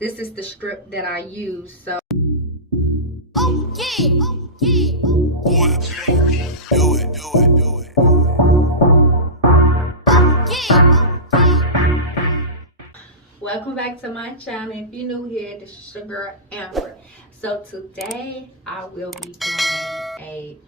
this is the strip that I use. So welcome back to my channel. If you're new here, this is your girl Amber. So today I will be doing a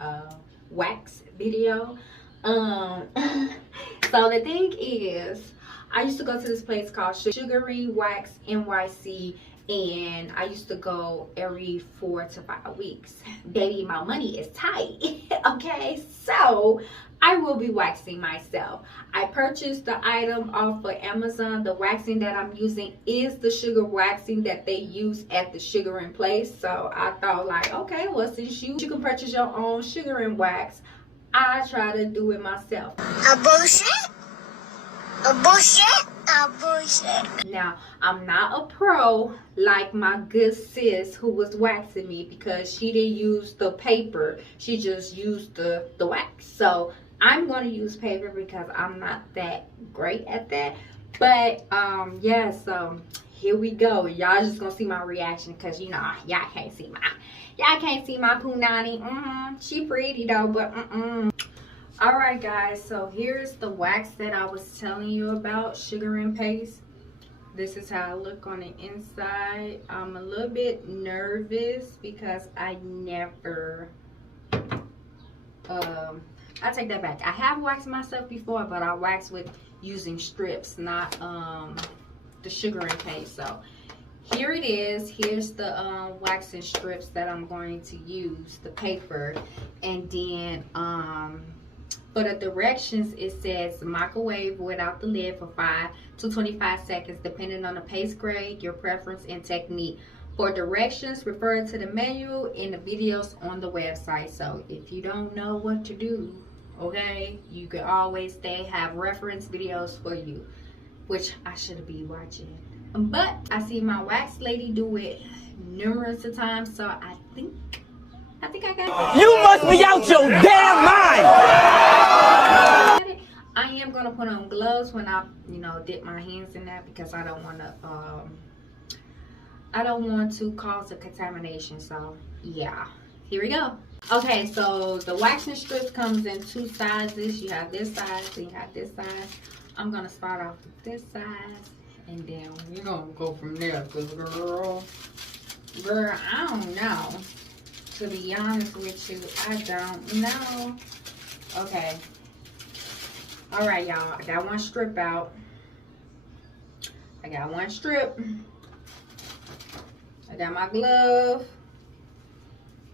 wax video. So the thing is, I used to go to this place called Sugary Wax NYC, and I used to go every 4 to 5 weeks. Baby, my money is tight. Okay, so I will be waxing myself. I purchased the item off of Amazon. The waxing that I'm using is the sugar waxing that they use at the sugaring place. So I thought, like, okay, well, since you can purchase your own sugaring wax, I try to do it myself. A bullshit? A bullshit? A bullshit. Now, I'm not a pro like my good sis who was waxing me, because she didn't use the paper. She just used the wax. So I'm going to use paper because I'm not that great at that. But yeah, so here we go. Y'all just gonna see my reaction, because you know y'all can't see my punani. She pretty though, but Alright guys, so here's the wax that I was telling you about, sugaring paste. This is how I look on the inside. I'm a little bit nervous because I never I take that back. I have waxed myself before, but I wax with using strips, not the sugaring paste. So here it is. Here's the waxing strips that I'm going to use, the paper. And then for the directions, it says microwave without the lid for 5 to 25 seconds, depending on the paste grade, your preference, and technique. For directions, refer to the manual in the videos on the website. So if you don't know what to do, okay, you can always have reference videos for you, which I should be watching. But I see my wax lady do it numerous of times, so I think I got it. You must be out your damn mind! I am gonna put on gloves when I, dip my hands in that, because I don't want to cause a contamination. So yeah, here we go. Okay, so the waxing strips comes in 2 sizes. You have this size and you have this size. I'm gonna start off with this size, and then we're gonna go from there. Cause girl, I don't know. To be honest with you, I don't know. Okay. All right, y'all. I got one strip out. I got one strip. I got my glove.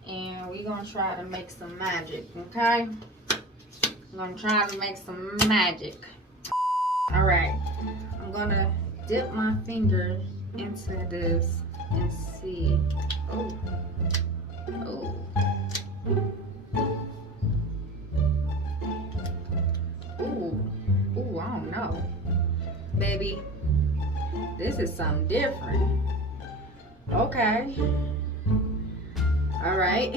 And we're going to try to make some magic, okay? I'm going to try to make some magic. All right. I'm going to dip my finger into this and see. Oh. Oh. Ooh, I don't know. Baby, this is something different. Okay. All right.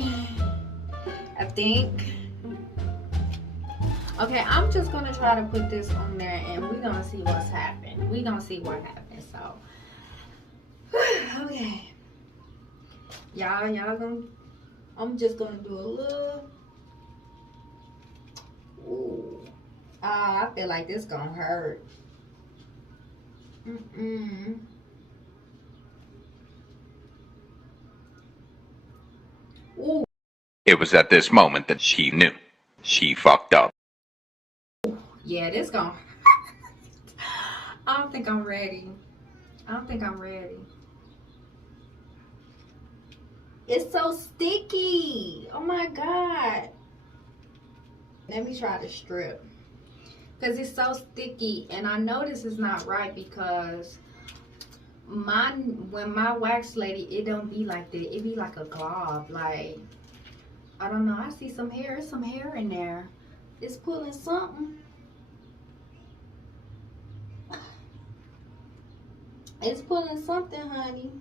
I think. Okay, I'm just going to try to put this on there, and we're going to see what's happening. We're going to see what happens. So, okay. Y'all gonna, I'm just gonna do a little. Ooh. I feel like this gonna hurt. Ooh. It was at this moment that she knew. She fucked up. Yeah, this gonna I don't think I'm ready. It's so sticky. Oh my God. Let me try to strip, because it's so sticky, and I know this is not right, because when my wax lady, it don't be like that. It be like a glob. Like, I don't know. I see some hair. There's some hair in there. It's pulling something. It's pulling something, honey.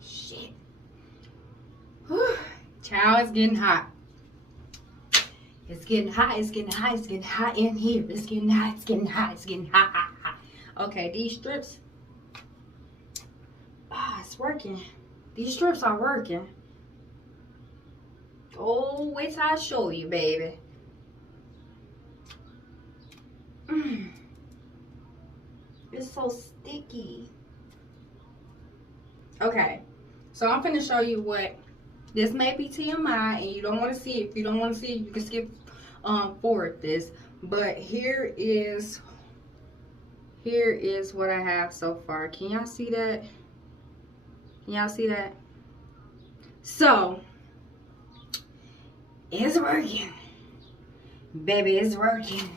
Shit. Child, it's getting hot. It's getting hot. It's getting hot. It's getting hot in here. It's getting hot. It's getting hot. It's getting hot. Hot, hot. Okay, these strips, It's working. These strips are working. Oh, wait till I show you, baby. It's so sticky. Okay, so I'm finna show you what this may be TMI, and you don't want to see it. If you don't want to see it, you can skip forward this. But here is what I have so far. Can y'all see that? Can y'all see that? So it's working, baby. It's working.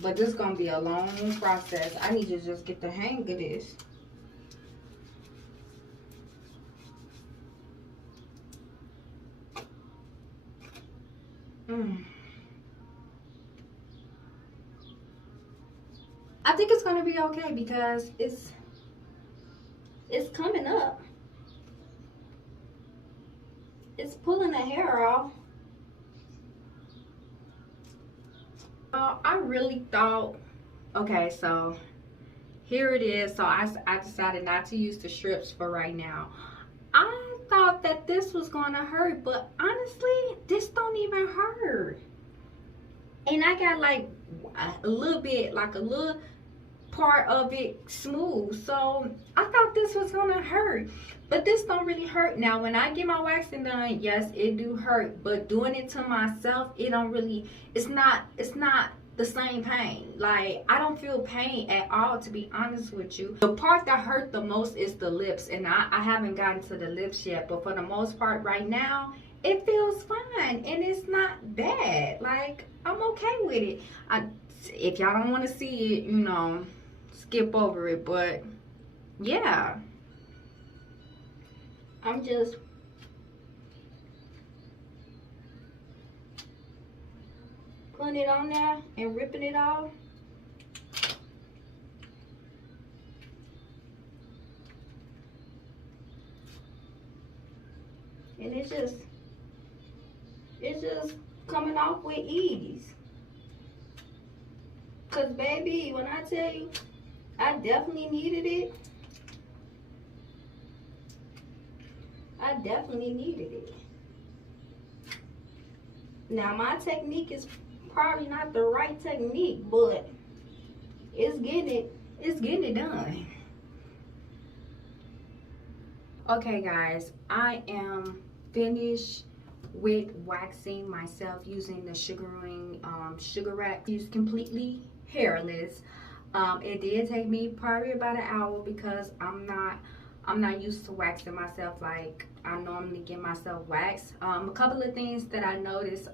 But this is gonna be a long process. I need to just get the hang of this. I think it's gonna be okay because it's coming up. It's pulling the hair off. I really thought, okay, so here it is. So I decided not to use the strips for right now. I thought that this was gonna hurt, but honestly, this don't even hurt. And I got like a little bit, like a little part of it smooth. So I thought this was gonna hurt, but this don't really hurt. Now when I get my waxing done, yes, it do hurt, but doing it to myself, it don't really, it's not the same pain. Like, I don't feel pain at all, to be honest with you. The part that hurt the most is the lips, and I haven't gotten to the lips yet, but for the most part right now, it feels fine and it's not bad. Like, I'm okay with it. If y'all don't want to see it, you know, skip over it. But yeah, I'm just putting it on there and ripping it off. And it's just coming off with ease. Cause baby, when I tell you, I definitely needed it. I definitely needed it. Now my technique is probably not the right technique, but it's getting it done. Okay guys, I am finished with waxing myself using the sugar rack. It's completely hairless. It did take me probably about an hour because I'm not used to waxing myself like I normally get myself waxed. A couple of things that I noticed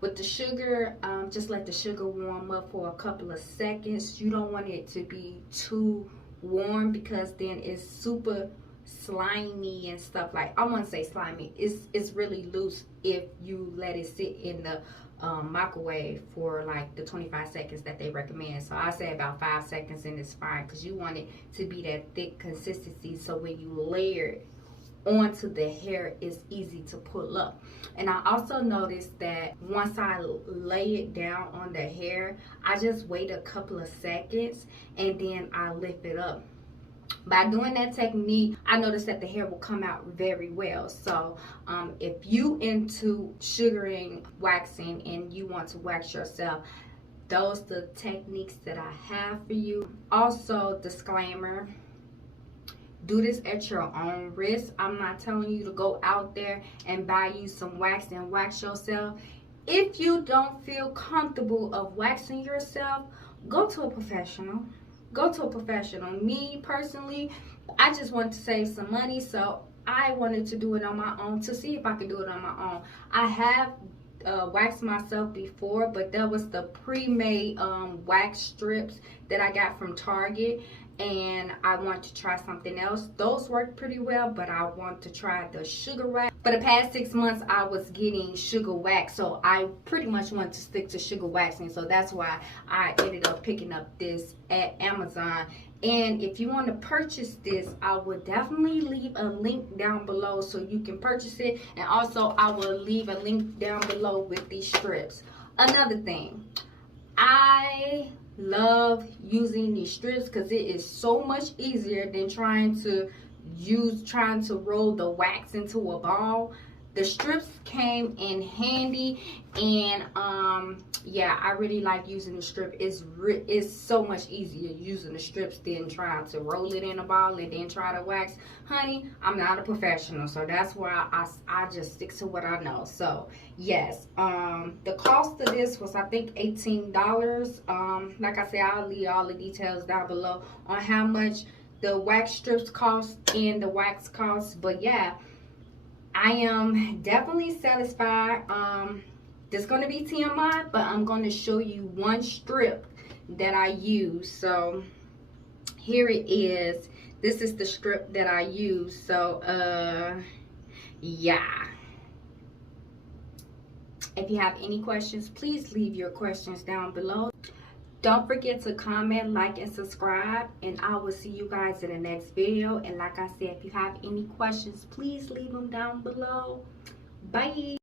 with the sugar, just let the sugar warm up for a couple of seconds. You don't want it to be too warm because then it's super slimy and stuff. Like, I wouldn't say slimy, it's really loose if you let it sit in the microwave for like the 25 seconds that they recommend. So I say about 5 seconds and it's fine, because you want it to be that thick consistency so when you layer it onto the hair, it's easy to pull up. And I also noticed that once I lay it down on the hair, I just wait a couple of seconds and then I lift it up. By doing that technique, I noticed that the hair will come out very well. So if you into sugaring, waxing, and you want to wax yourself, those are the techniques that I have for you. Also, disclaimer, do this at your own risk. I'm not telling you to go out there and buy you some wax and wax yourself. If you don't feel comfortable of waxing yourself, go to a professional. Go to a professional. Me personally, I just wanted to save some money, so I wanted to do it on my own to see if I could do it on my own. I have waxed myself before, but that was the pre-made wax strips that I got from Target, and I want to try something else. Those worked pretty well, but I want to try the sugar wax. For the past 6 months, I was getting sugar wax, so I pretty much want to stick to sugar waxing. So that's why I ended up picking up this at Amazon. And if you want to purchase this, I will definitely leave a link down below so you can purchase it. And also, I will leave a link down below with these strips. Another thing, I love using these strips because it is so much easier than trying to roll the wax into a ball. The strips came in handy, and yeah, I really like using the strip. It's so much easier using the strips than trying to roll it in a ball and then try to wax. Honey, I'm not a professional, so that's why I just stick to what I know. So yes, the cost of this was, I think, $18. Like I said, I'll leave all the details down below on how much the wax strips cost and the wax cost. But yeah, I am definitely satisfied. This is going to be TMI, but I'm going to show you one strip that I use. So here it is. This is the strip that I use. So yeah. If you have any questions, please leave your questions down below. Don't forget to comment, like, and subscribe, and I will see you guys in the next video. And like I said, if you have any questions, please leave them down below. Bye.